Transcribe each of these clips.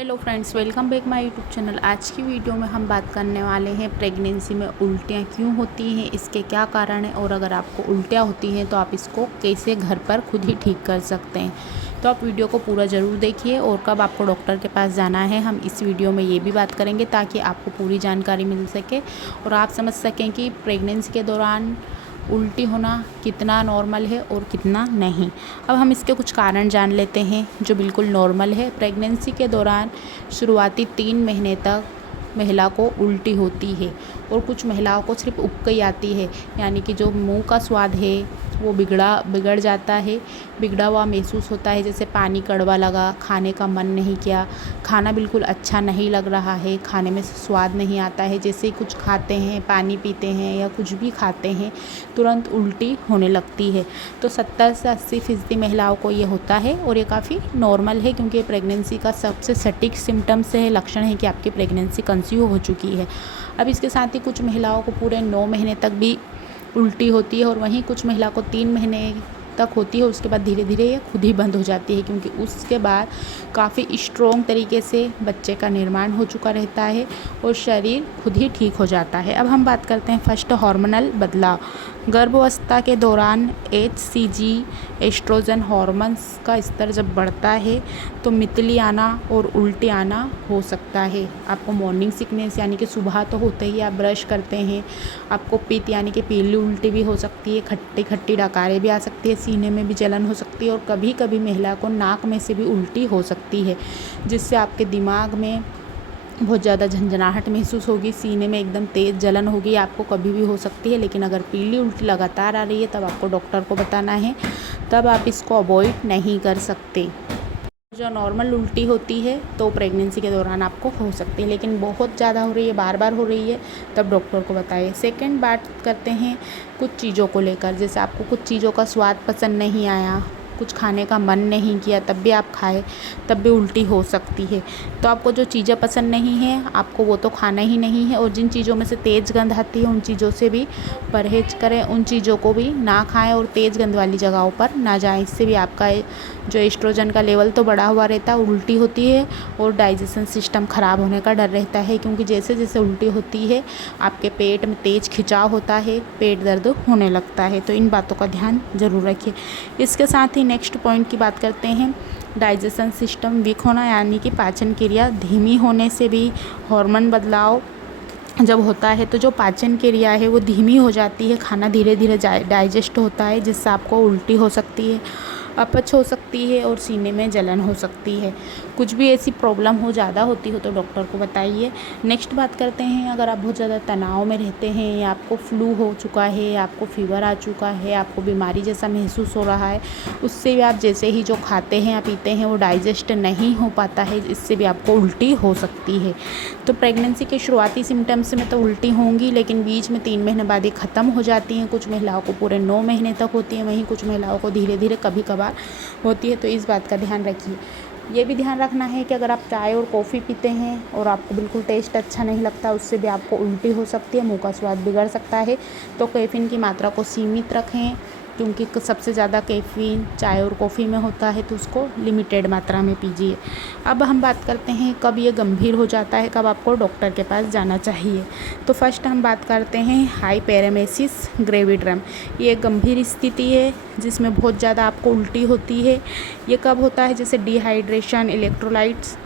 Hello friends, welcome back my YouTube channel. आज की video में हम बात करने वाले हैं प्रेगनेंसी में उल्टियाँ क्यों होती हैं, इसके क्या कारण हैं और अगर आपको उल्टियाँ होती हैं तो आप इसको कैसे घर पर खुद ही ठीक कर सकते हैं। तो आप वीडियो को पूरा ज़रूर देखिए और कब आपको डॉक्टर के पास जाना है हम इस वीडियो में ये भी बात करेंगे ताकि आपको पूरी जानकारी मिल सके और आप समझ सकें कि प्रेगनेंसी के दौरान उल्टी होना कितना नॉर्मल है और कितना नहीं। अब हम इसके कुछ कारण जान लेते हैं जो बिल्कुल नॉर्मल है। प्रेगनेंसी के दौरान शुरुआती 3 महीने तक महिला को उल्टी होती है और कुछ महिलाओं को सिर्फ उबकाई आती है, यानी कि जो मुंह का स्वाद है वो बिगड़ जाता है, बिगड़ा हुआ महसूस होता है, जैसे पानी कड़वा लगा, खाने का मन नहीं किया, खाना बिल्कुल अच्छा नहीं लग रहा है, खाने में स्वाद नहीं आता है, जैसे ही कुछ खाते हैं, पानी पीते हैं या कुछ भी खाते हैं तुरंत उल्टी होने लगती है। तो 70 से 80% महिलाओं को ये होता है और ये काफ़ी नॉर्मल है क्योंकि प्रेगनेंसी का सबसे सटीक सिम्टम्स है, लक्षण है कि आपकी प्रेगनेंसी कंसीव हो चुकी है। अब इसके साथ ही कुछ महिलाओं को पूरे 9 महीने तक भी उल्टी होती है और वहीं कुछ महिला को 3 महीने तक होती है, उसके बाद धीरे धीरे ये खुद ही बंद हो जाती है क्योंकि उसके बाद काफ़ी स्ट्रॉन्ग तरीके से बच्चे का निर्माण हो चुका रहता है और शरीर खुद ही ठीक हो जाता है। अब हम बात करते हैं फर्स्ट हार्मोनल बदलाव। गर्भावस्था के दौरान HCG एस्ट्रोजन हार्मोन्स का स्तर जब बढ़ता है तो मितली आना और उल्टी आना हो सकता है। आपको मॉर्निंग सिकनेस यानी कि सुबह तो होते ही आप ब्रश करते हैं, आपको पित्त यानी कि पीली उल्टी भी हो सकती है, खट्टी खट्टी डकारें भी आ सकती है, सीने में भी जलन हो सकती है और कभी कभी महिला को नाक में से भी उल्टी हो सकती है, जिससे आपके दिमाग में बहुत ज़्यादा झंझनाहट महसूस होगी, सीने में एकदम तेज़ जलन होगी, आपको कभी भी हो सकती है। लेकिन अगर पीली उल्टी लगातार आ रही है तब आपको डॉक्टर को बताना है, तब आप इसको अवॉइड नहीं कर सकते। जो नॉर्मल उल्टी होती है तो प्रेगनेंसी के दौरान आपको हो सकती है, लेकिन बहुत ज़्यादा हो रही है, बार बार हो रही है, तब डॉक्टर को बताइए। सेकंड बात करते हैं कुछ चीज़ों को लेकर, जैसे आपको कुछ चीज़ों का स्वाद पसंद नहीं आया, कुछ खाने का मन नहीं किया, तब भी आप खाए तब भी उल्टी हो सकती है। तो आपको जो चीज़ें पसंद नहीं हैं आपको वो तो खाना ही नहीं है और जिन चीज़ों में से तेज़ गंध आती है उन चीज़ों से भी परहेज करें, उन चीज़ों को भी ना खाएं और तेज़ गंध वाली जगहों पर ना जाएं। इससे भी आपका जो एस्ट्रोजन का लेवल तो बढ़ा हुआ रहता है, उल्टी होती है और डाइजेशन सिस्टम ख़राब होने का डर रहता है क्योंकि जैसे जैसे उल्टी होती है आपके पेट में तेज़ खिंचाव होता है, पेट दर्द होने लगता है। तो इन बातों का ध्यान ज़रूर रखिए। इसके साथ ही नेक्स्ट पॉइंट की बात करते हैं, डाइजेशन सिस्टम वीक होना यानी कि पाचन क्रिया धीमी होने से भी हार्मोन बदलाव जब होता है तो जो पाचन क्रिया है वो धीमी हो जाती है, खाना धीरे धीरे डाइजेस्ट होता है, जिससे आपको उल्टी हो सकती है, अपच हो सकती है और सीने में जलन हो सकती है। कुछ भी ऐसी प्रॉब्लम हो, ज़्यादा होती हो तो डॉक्टर को बताइए। नेक्स्ट बात करते हैं, अगर आप बहुत ज़्यादा तनाव में रहते हैं या आपको फ्लू हो चुका है या आपको फीवर आ चुका है, आपको बीमारी जैसा महसूस हो रहा है, उससे भी आप जैसे ही जो खाते हैं या पीते हैं वो डाइजेस्ट नहीं हो पाता है, इससे भी आपको उल्टी हो सकती है। तो प्रेगनेंसी के शुरुआती सिम्टम्स में तो उल्टी होंगी, लेकिन बीच में 3 महीने बाद ये ख़त्म हो जाती हैं। कुछ महिलाओं को पूरे 9 महीने तक होती हैं, वहीं कुछ महिलाओं को धीरे धीरे कभी कभार होती है। तो इस बात का ध्यान रखिए। ये भी ध्यान रखना है कि अगर आप चाय और कॉफ़ी पीते हैं और आपको बिल्कुल टेस्ट अच्छा नहीं लगता, उससे भी आपको उल्टी हो सकती है, मुंह का स्वाद बिगड़ सकता है। तो कैफ़ीन की मात्रा को सीमित रखें क्योंकि सबसे ज़्यादा कैफ़ीन चाय और कॉफ़ी में होता है, तो उसको लिमिटेड मात्रा में पीजिए। अब हम बात करते हैं कब ये गंभीर हो जाता है, कब आपको डॉक्टर के पास जाना चाहिए। तो फर्स्ट हम बात करते हैं हाइपेरेमेसिस ग्रेविड्रम। ये एक गंभीर स्थिति है जिसमें बहुत ज़्यादा आपको उल्टी होती है। ये कब होता है, जैसे डिहाइड्रेशन, इलेक्ट्रोलाइट्स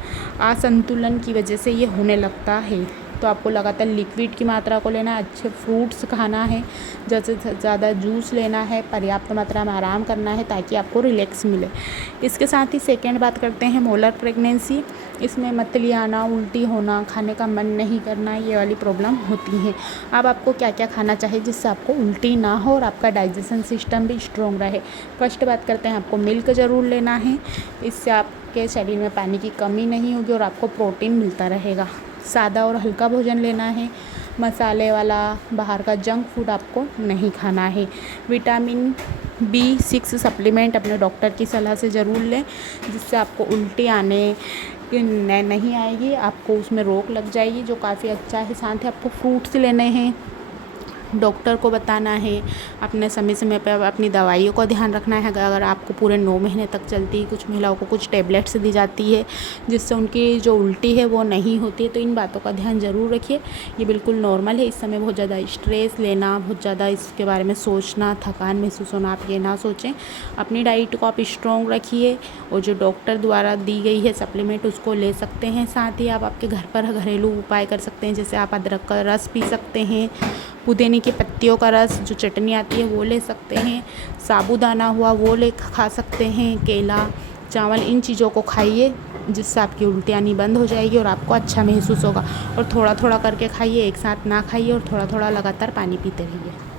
असंतुलन की वजह से ये होने लगता है। तो आपको लगातार लिक्विड की मात्रा को लेना है, अच्छे फ्रूट्स खाना है, जैसे ज़्यादा जूस लेना है, पर्याप्त मात्रा में आराम करना है ताकि आपको रिलैक्स मिले। इसके साथ ही सेकेंड बात करते हैं मोलर प्रेगनेंसी। इसमें मतली आना, उल्टी होना, खाने का मन नहीं करना, ये वाली प्रॉब्लम होती है। अब आपको क्या क्या खाना चाहिए जिससे आपको उल्टी ना हो और आपका डाइजेशन सिस्टम भी स्ट्रॉन्ग रहे। फर्स्ट बात करते हैं, आपको मिल्क ज़रूर लेना है, इससे आपके शरीर में पानी की कमी नहीं होगी और आपको प्रोटीन मिलता रहेगा। सादा और हल्का भोजन लेना है, मसाले वाला बाहर का जंक फूड आपको नहीं खाना है। विटामिन B6 सप्लीमेंट अपने डॉक्टर की सलाह से ज़रूर लें, जिससे आपको उल्टी आने नहीं आएगी, आपको उसमें रोक लग जाएगी, जो काफ़ी अच्छा है। साथ ही आपको फ्रूट्स लेने हैं, डॉक्टर को बताना है, अपने समय समय पर अपनी दवाइयों का ध्यान रखना है। अगर आपको पूरे 9 महीने तक चलती है, कुछ महिलाओं को कुछ टेबलेट्स दी जाती है जिससे उनकी जो उल्टी है वो नहीं होती है, तो इन बातों का ध्यान ज़रूर रखिए। ये बिल्कुल नॉर्मल है। इस समय बहुत ज़्यादा स्ट्रेस लेना, बहुत ज़्यादा इसके बारे में सोचना, थकान महसूस होना, आप ये ना सोचें। अपनी डाइट को आप स्ट्रॉन्ग रखिए और जो डॉक्टर द्वारा दी गई है सप्लीमेंट उसको ले सकते हैं। साथ ही आप आपके घर पर घरेलू उपाय कर सकते हैं, जैसे आप अदरक का रस पी सकते हैं, पुदीने की पत्तियों का रस, जो चटनी आती है वो ले सकते हैं, साबूदाना हुआ वो खा सकते हैं, केला, चावल, इन चीज़ों को खाइए जिससे आपकी उल्टियाँ नहीं बंद हो जाएगी और आपको अच्छा महसूस होगा। और थोड़ा थोड़ा करके खाइए, एक साथ ना खाइए और थोड़ा थोड़ा लगातार पानी पीते रहिए।